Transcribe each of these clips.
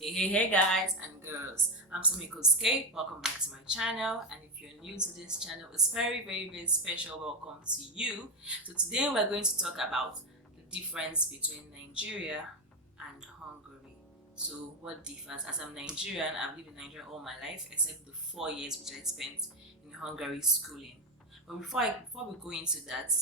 Hey guys and girls, I'm Sumiko Skate. Welcome back to my channel, and if you're new to this channel, it's very special welcome to you. So today we're going to talk about the difference between Nigeria and Hungary. So what differs? As I'm Nigerian, I've lived in Nigeria all my life except the 4 years which I spent in Hungary schooling. But before we go into that,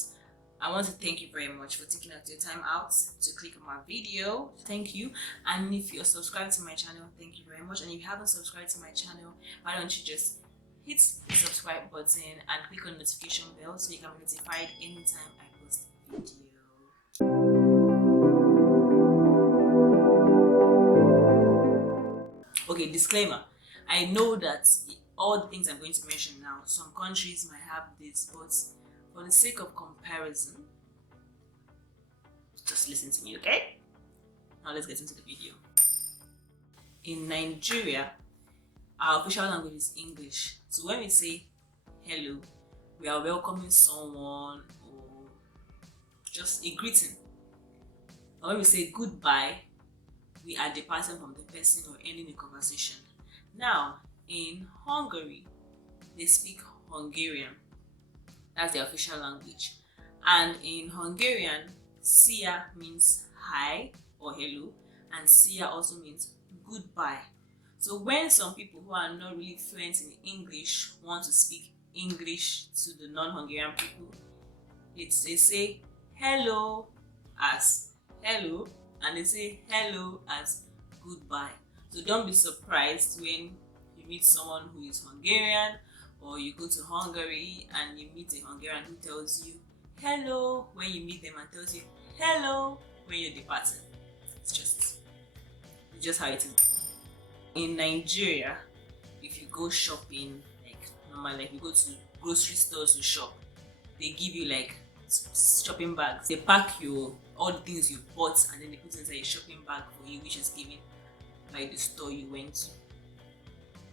I want to thank you very much for taking out your time out to click on my video. Thank you. And if you're subscribed to my channel, thank you very much. And if you haven't subscribed to my channel, why don't you just hit the subscribe button and click on the notification bell so you can be notified anytime I post a video. Okay, disclaimer. I know that all the things I'm going to mention now, some countries might have this, but for the sake of comparison, just listen to me, okay? Now let's get into the video. In Nigeria, our official language is English. So when we say hello, we are welcoming someone or just a greeting. And when we say goodbye, we are departing from the person or ending the conversation. Now, in Hungary, they speak Hungarian. That's their official language. And in Hungarian, "sia" means hi or hello, and "sia" also means goodbye. So when some people who are not really fluent in English want to speak English to the non-Hungarian people, they say hello as hello, and they say hello as goodbye. So don't be surprised when you meet someone who is Hungarian, or you go to Hungary and you meet a Hungarian who tells you hello when you meet them and tells you hello when you're departing. It's just how it is. In Nigeria, if you go shopping, like normal, like you go to grocery stores to shop, they give you like shopping bags. They pack all the things you bought and then they put inside a shopping bag for you, which is given by the store you went to.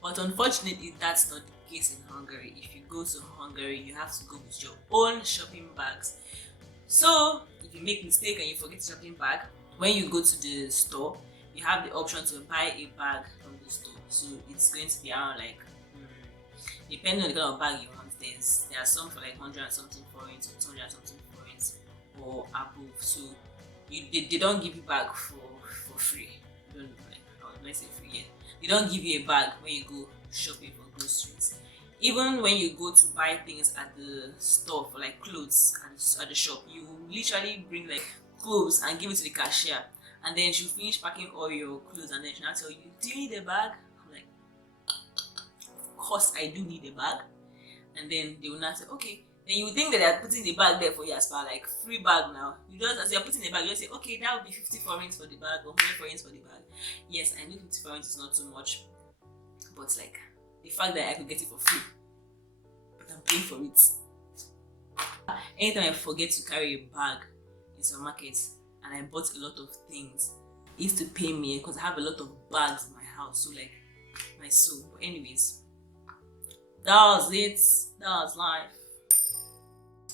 But unfortunately, that's not the case in Hungary. If you go to Hungary, you have to go with your own shopping bags. So if you make a mistake and you forget the shopping bag, when you go to the store, you have the option to buy a bag from the store. So it's going to be around like, depending on the kind of bag you want, there are some for like 100 and something forints or 200 and something forints or above. So they don't give you bag for free. You don't let's say free, yeah. They don't give you a bag when you go shopping for groceries. Even when you go to buy things at the store for like clothes at the shop, you literally bring like clothes and give it to the cashier, and then she'll finish packing all your clothes and then she'll now tell you, do you need a bag? I'm like, of course I do need a bag. And then they will now say, okay. Then you think that they're putting the bag there for you as per like free bag now. You just, as you're putting the bag, you just say, okay, that would be 50 forints for the bag or 100 forints for the bag. Yes, I know 50 forints is not too much, but like the fact that I could get it for free, but I'm paying for it. Anytime I forget to carry a bag in some markets and I bought a lot of things, it used to pay me because I have a lot of bags in my house. So like my soul. But anyways, that was it. That was life.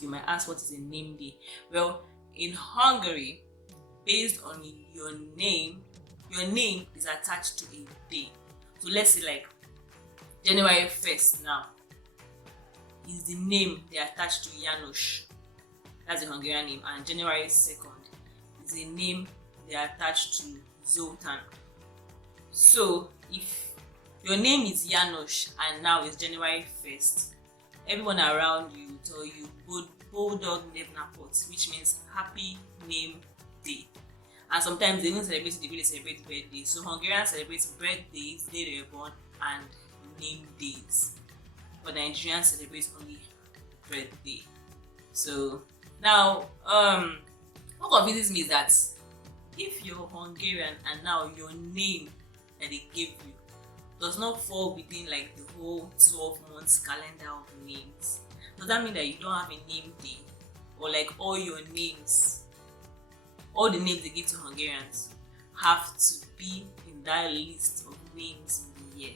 You might ask, what is a name day? Well, in Hungary, based on your name is attached to a day. So let's say like January 1st now is the name they attach to Janos. That's the Hungarian name. And January 2nd is a name they attach to Zoltan. So if your name is Janos and now it's January 1st, everyone around you will tell you Bulldog Nevnapot, which means Happy Name Day. And sometimes they even celebrate the way they celebrate birthdays. So Hungarians celebrate birthdays, the day they were born, and name days. But Nigerians celebrate only birthday. So now, what confuses me is that if you're Hungarian and now your name that they gave you does not fall within like the whole 12 months calendar of names, does that mean that you don't have a name day? Or like all your names, all the names they give to Hungarians have to be in that list of names in the year?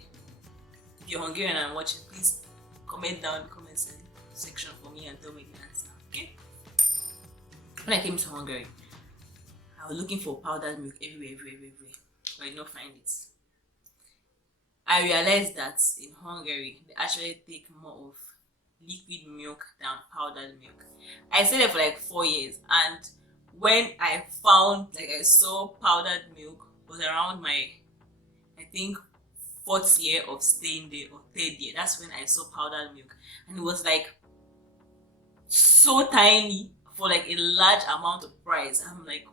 If you're Hungarian and watching, please comment down in the comment section for me and tell me the answer, okay? When I came to Hungary, I was looking for powdered milk everywhere, but I did not find it. I realized that in Hungary they actually take more of liquid milk than powdered milk. I stayed there for like 4 years, and when I found, like, I saw powdered milk was around my, I think, fourth year of staying there, or third year. That's when I saw powdered milk, and it was like so tiny for like a large amount of price. I'm like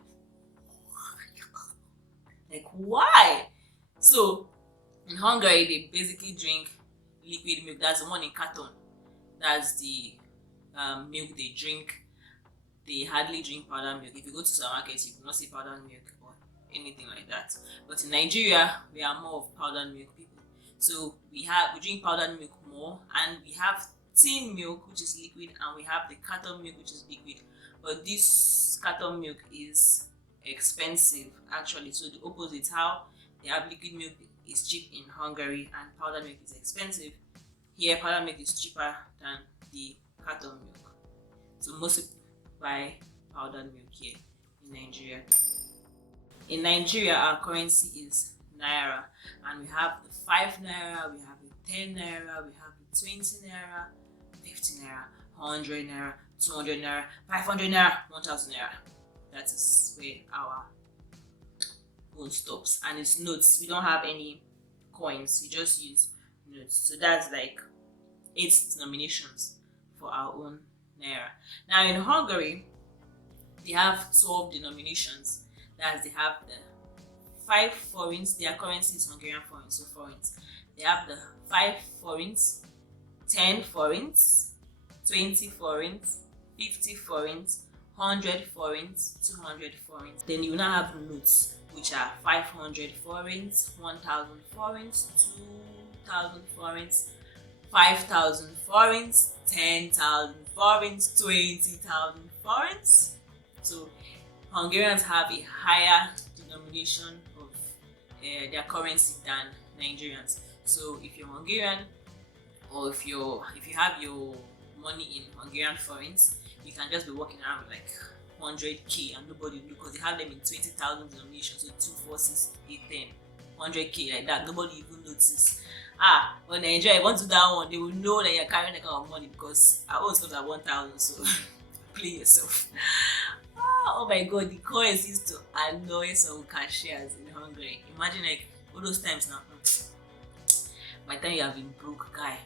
why? So in Hungary they basically drink liquid milk. That's the one in carton. That's the milk they drink. They hardly drink powdered milk. If you go to supermarkets, you will not see powdered milk or anything like that. But in Nigeria, we are more of powdered milk people. So we drink powdered milk more, and we have tin milk, which is liquid, and we have the carton milk, which is liquid. But this carton milk is expensive actually. So the opposite, how they have liquid milk is cheap in Hungary and powdered milk is expensive. Here, powdered milk is cheaper than the carton milk. So most people buy powdered milk here in Nigeria. In Nigeria, our currency is naira, and we have the 5 naira, we have the 10 naira, we have the 20 naira, 50 naira, 100 naira, 200 naira, 500 naira, 1000 naira. That is where our phone stops, and it's notes. We don't have any coins, we just use notes. So that's like 8 denominations for our own naira. Now in Hungary, they have 12 denominations. That's, they have the 5 forints. Their currency is Hungarian forints, so forints. They have the 5 forints, 10 forints, 20 forints, 50 forints, 100 forints, 200 forints. Then you now have notes, which are 500 forints, 1000 forints, 2000 forints, 5000 forints, 10,000 forints, 20,000 forints. So Hungarians have a higher denomination of their currency than Nigerians. So if you're Hungarian, or if you have your money in Hungarian forints, you can just be walking around with like 100k and nobody will, because they have them in 20,000 denominations. So 2, 4, 6, 8, 10, 100k like that. Nobody even notices. But Nigeria, if you want to do that one, they will know that you're carrying that kind of money, because our own stuff are 1,000. So play yourself. Oh my god, the coins used to annoy some cashiers in Hungary. Imagine like all those times now. By the time you have been broke, guy,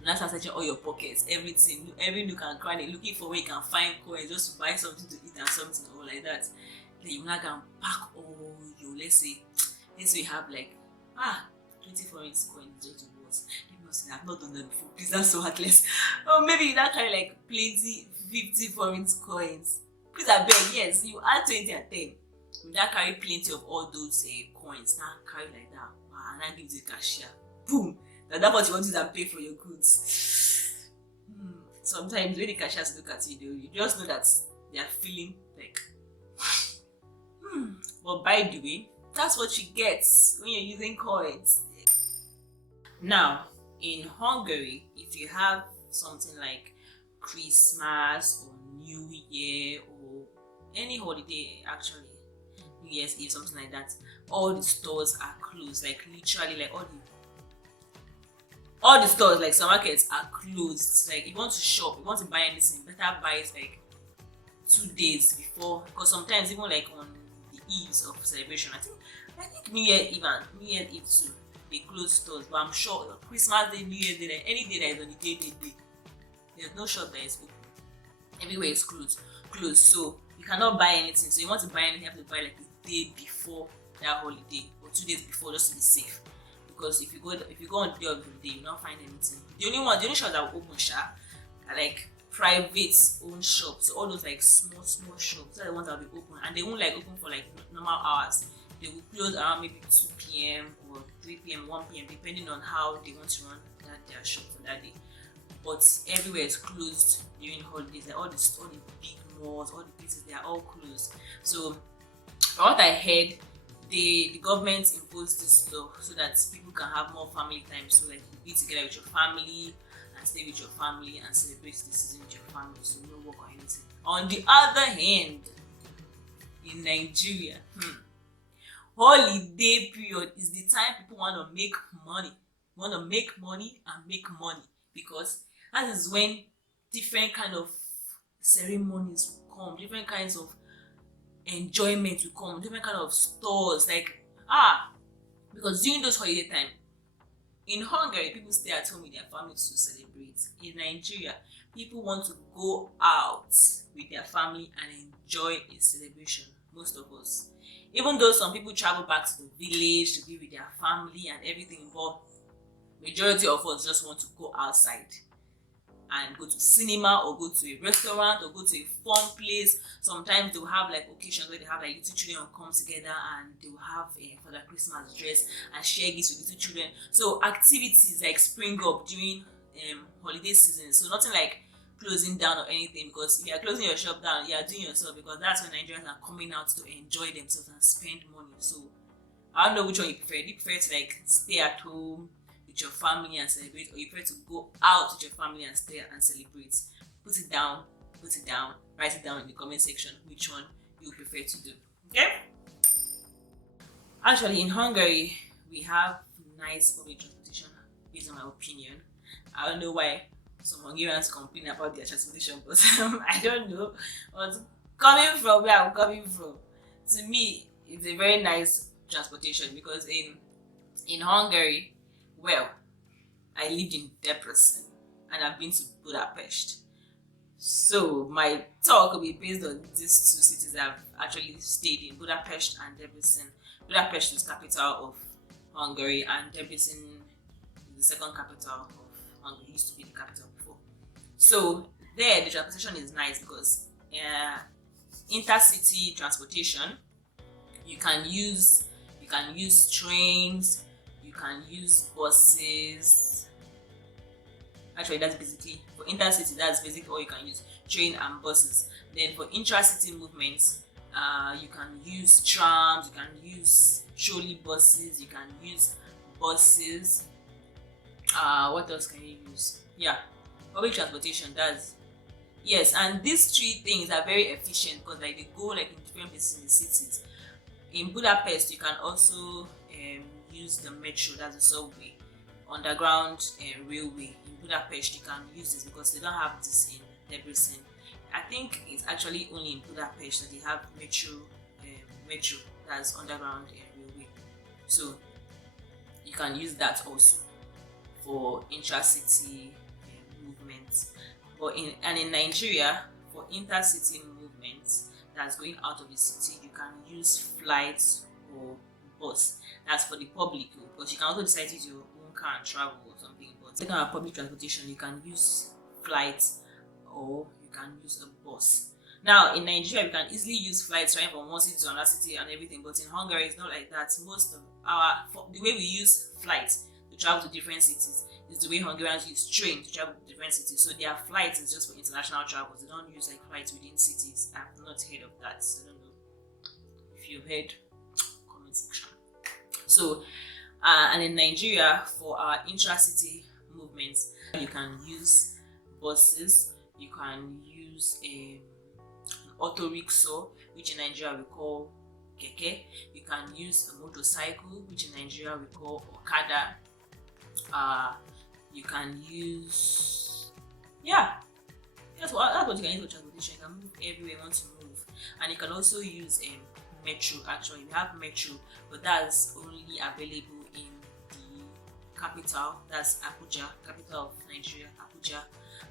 you now start searching all your pockets, everything, every nook and cranny, looking for where you can find coins just to buy something to eat and something or like that. Then you now can pack all your, let's say you have like 20 foreign coins just to what? Let me not say that. I've not done that before. Please, that's so heartless. Or maybe you now carry like plenty 50 foreign coins. Please, I beg, yes, you add 20 and 10. You now carry plenty of all those coins. Now carry like that. And I give the cashier. Boom! That's what you want to pay for your goods. Sometimes when the cashiers look at you, you just know that they are feeling like. But by the way, that's what you get when you're using coins. Now, in Hungary, if you have something like Christmas or New Year or any holiday, actually, New Year's Eve, something like that, all the stores are closed. Like literally, like all the stores, like supermarkets, are closed. Like if you want to shop, if you want to buy anything, better buy it like 2 days before, because sometimes even like on the eves of celebration, I think New Year Eve and New Year Eve too, they close stores. But I'm sure Christmas Day, New Year Day, like any day that is on the day, there's no shop that is open. Everywhere is closed. So you cannot buy anything. So you want to buy anything, you have to buy like a day before that holiday or 2 days before, just to be safe. Because if you go on the day of the day, you not find anything. The only shops that will open are like private owned shops. So all those like small shops, those are the ones that will be open, and they won't like open for like normal hours. They will close around maybe 2 p.m. or 3 p.m., 1 p.m. depending on how they want to run their shop for that day. But everywhere is closed during holidays. Like all the big malls, all the places, they are all closed. So from what I heard, the government imposed this law so that people can have more family time. So like you be together with your family and stay with your family and celebrate the season with your family. So no work or anything. On the other hand, in Nigeria, holiday period is the time people want to make money, and make money, because that is when different kind of ceremonies will come, different kinds of enjoyment will come, different kind of stores, like because during those holiday time in Hungary, people stay at home with their families to celebrate. In Nigeria, people want to go out with their family and enjoy a celebration. Most of us, even though some people travel back to the village to be with their family and everything, but majority of us just want to go outside and go to cinema or go to a restaurant or go to a fun place. Sometimes they'll have like occasions where they have like little children who come together and they'll have for their Christmas dress and share gifts with little children. So activities like spring up during holiday season. So nothing like closing down or anything, because if you are closing your shop down, you are doing yourself, because that's when Nigerians are coming out to enjoy themselves and spend money. So I don't know which one you prefer. Do you prefer to like stay at home with your family and celebrate, or you prefer to go out with your family and stay and celebrate? Put it down, write it down in the comment section which one you prefer to do. Okay? Actually, in Hungary, we have nice public transportation, based on my opinion. I don't know why some Hungarians complain about their transportation, but I don't know. But coming from where I'm coming from, to me, it's a very nice transportation, because in Hungary, well, I lived in Debrecen and I've been to Budapest. So my talk will be based on these two cities I've actually stayed in, Budapest and Debrecen. Budapest is capital of Hungary, and Debrecen is the second capital of Hungary. It used to be the capital before. So there, the transportation is nice because intercity transportation, you can use trains, you can use buses. Actually, that's basically for intercity. That's basically all you can use: train and buses. Then for intracity movements, you can use trams, you can use trolley buses, you can use buses. What else can you use? Yeah, public transportation. That's yes, and these three things are very efficient because like they go like in different places in the cities. In Budapest, you can also use the metro, that's the subway, underground railway. In Budapest, you can use this because they don't have this in Debrecen. I think it's actually only in Budapest that they have metro that's underground railway. So you can use that also for intracity movements. But in Nigeria, for intercity movements that's going out of the city, you can use flights or bus. That's for the public, because you can also decide to use your own car and travel or something. But taking our public transportation, you can use flights or you can use a bus. Now in Nigeria, we can easily use flights right from one city to another city and everything, but in Hungary it's not like that. Most of the way we use flights to travel to different cities is the way Hungarians use train to travel to different cities. So their flights is just for international travels. They don't use like flights within cities. I've not heard of that. So I don't know if you've heard. Comment section. So and in Nigeria, for our intracity movements, you can use buses, you can use an auto rickshaw, which in Nigeria we call keke. You can use a motorcycle, which in Nigeria we call okada. You can use that's what you can use for transportation. You can move everywhere you want to move, and you can also use metro. Actually, we have metro, but that's only available in the capital. That's Abuja, capital of Nigeria, Abuja,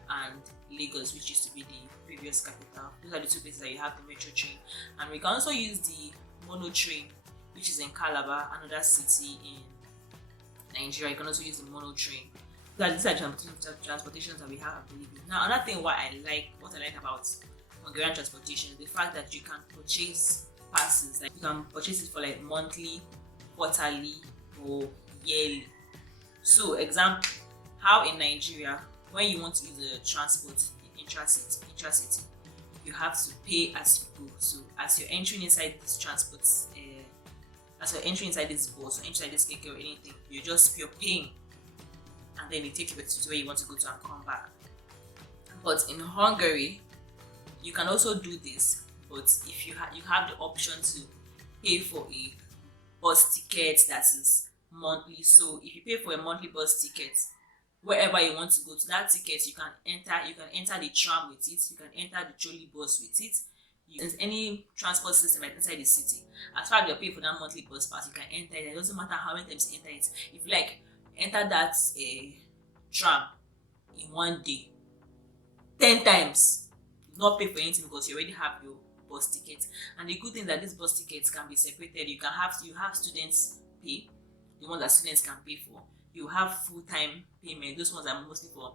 and Lagos, which used to be the previous capital. Those are the two places that you have the metro train, and we can also use the mono train, which is in Calabar, another city in Nigeria. You can also use the mono train. These are transportations that we have available. Now, another thing what I like about Hungarian transportation is the fact that you can purchase passes. Like you can purchase it for like monthly, quarterly, or yearly. So, example, how in Nigeria, when you want to use a transport intracity, you have to pay as you go. So, as you're entering inside this transport, as you're entering inside this bus or inside this keke or anything, you're paying, and then they take you to where you want to go to and come back. But in Hungary, you can also do this, but if you have the option to pay for a bus ticket that is monthly. So if you pay for a monthly bus ticket, wherever you want to go to, that ticket you can enter the tram with it, you can enter the trolley bus with it. There's any transport system like inside the city, as far as you're paying for that monthly bus pass, you can enter it. It doesn't matter how many times you enter it. If you like, enter that tram in one day 10 times, you not pay for anything because you already have your bus ticket. And the good thing is that these bus tickets can be separated. You have students pay, the ones that students can pay for. You have full-time payment, those ones are mostly for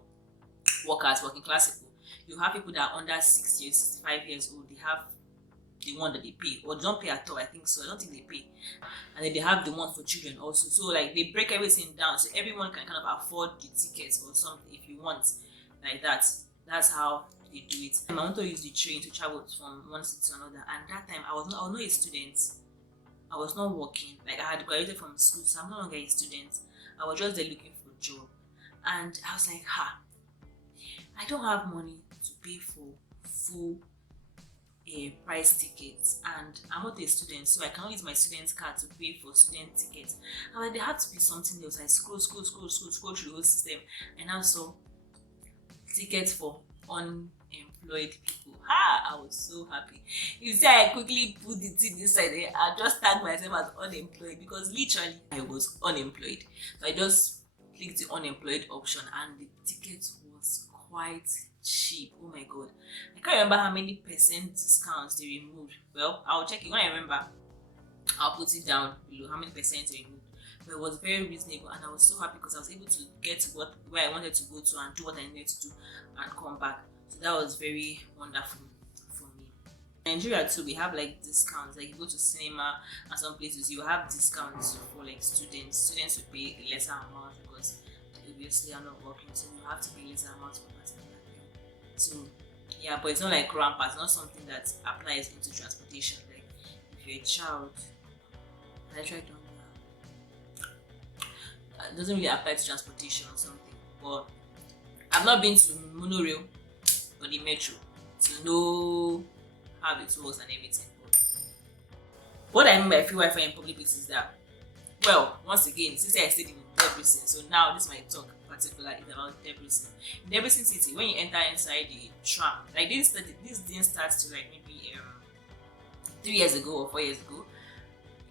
workers, working class people. You have people that are under 60 years, 65 years old, they have the one that they pay, or don't pay at all, I think so. I don't think they pay. And then they have the one for children also. So like they break everything down so everyone can kind of afford the tickets or something if you want, like that. That's how they do it. I want to use the train to travel from one city to another, and that time I was not a student. I was not working. Like I had graduated from school, so I'm no longer a student. I was just there looking for a job, and I was like, I don't have money to pay for full price tickets, and I'm not a student, so I cannot use my student card to pay for student tickets. And like, there had to be something else. I scroll through the whole system, and I saw tickets for unemployed people. I was so happy. You see, I quickly put the thing inside there. I just tagged myself as unemployed because literally I was unemployed. So I just clicked the unemployed option, and the ticket was quite cheap. Oh my god, I can't remember how many percent discounts they removed. Well, I'll check it when I remember. I'll put it down below how many percent they removed. But it was very reasonable, and I was so happy because I was able to get to where I wanted to go to and do what I needed to do and come back. So that was very wonderful for me. In Nigeria too, we have like discounts. Like you go to cinema and some places, you have discounts for like students. Students will pay a lesser amount because obviously are not working, so you have to pay lesser amounts for particular thing. So yeah, but it's not like rampant. It's not something that applies into transportation. Like if you're a child, I tried to. It doesn't really apply to transportation or something, but I've not been to monorail or the metro to know how it works and everything. But what I mean by free Wi-Fi in public places is that, well, once again, since I stayed in Debrecen, so now this my talk particular is about Debrecen. In Debrecen city, when you enter inside the tram, like this didn't start to like maybe 3 years ago or 4 years ago.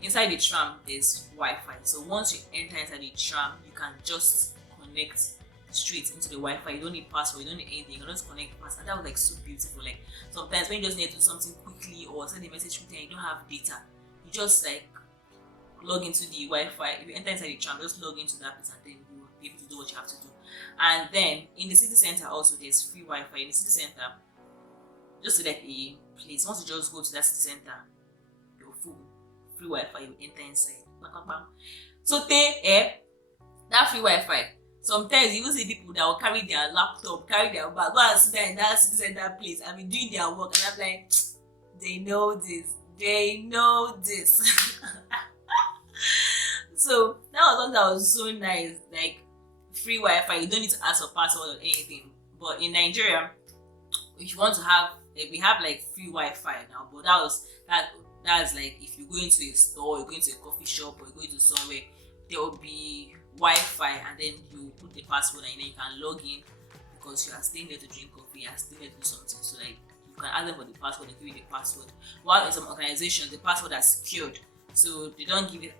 Inside the tram, there's Wi-Fi. So once you enter inside the tram, you can just connect straight into the Wi-Fi. You don't need password, you don't need anything. You can just connect fast. And that was like so beautiful. Like sometimes when you just need to do something quickly or send a message quickly and you don't have data, you just like log into the Wi-Fi. If you enter inside the tram, just log into that place and then you will be able to do what you have to do. And then in the city center also, there's free Wi-Fi. In the city center, just like a place. Once you just go to that city center, you're full. Free Wi-Fi, you enter inside. So that free Wi-Fi. Sometimes you will see people that will carry their laptop, carry their bag, go and sit there in that city center place and be doing their work, and I'm like, they know this. So that was something that was so nice. Like free Wi-Fi, you don't need to ask for password or anything. But in Nigeria, if you want to have, we have like free Wi-Fi now, but that's like if you go into a store, you go into a coffee shop, or you go into somewhere, there will be Wi-Fi, and then you put the password and then you can log in because you are staying there to drink coffee, you are staying there to do something. So like you can ask them for the password, they give you the password. While in some organizations, the password are secured, so they don't give it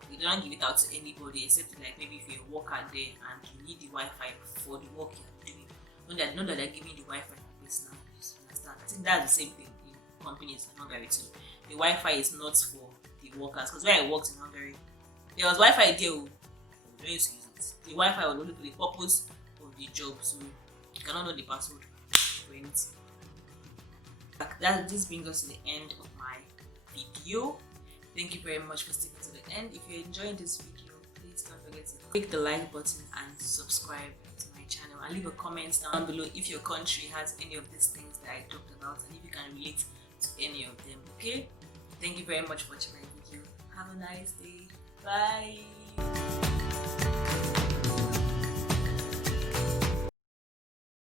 out to anybody except like maybe if you're a worker there and you need the Wi-Fi for the work you're doing. Know that they're giving the Wi-Fi to this now. Understand? I think that's the same thing in companies in Hungary too. The Wi-Fi is not for the workers, because when I worked in Hungary, there was Wi-Fi there, we don't use it. The Wi-Fi was only for the purpose of the job, so you cannot know the password for anything. This brings us to the end of my video. Thank you very much for sticking to the end. If you're enjoying this video, please don't forget to click the like button and subscribe to my channel, and leave a comment down below if your country has any of these things that I talked about and if you can relate to any of them. Okay, thank you very much for watching my video. Have a nice day. Bye.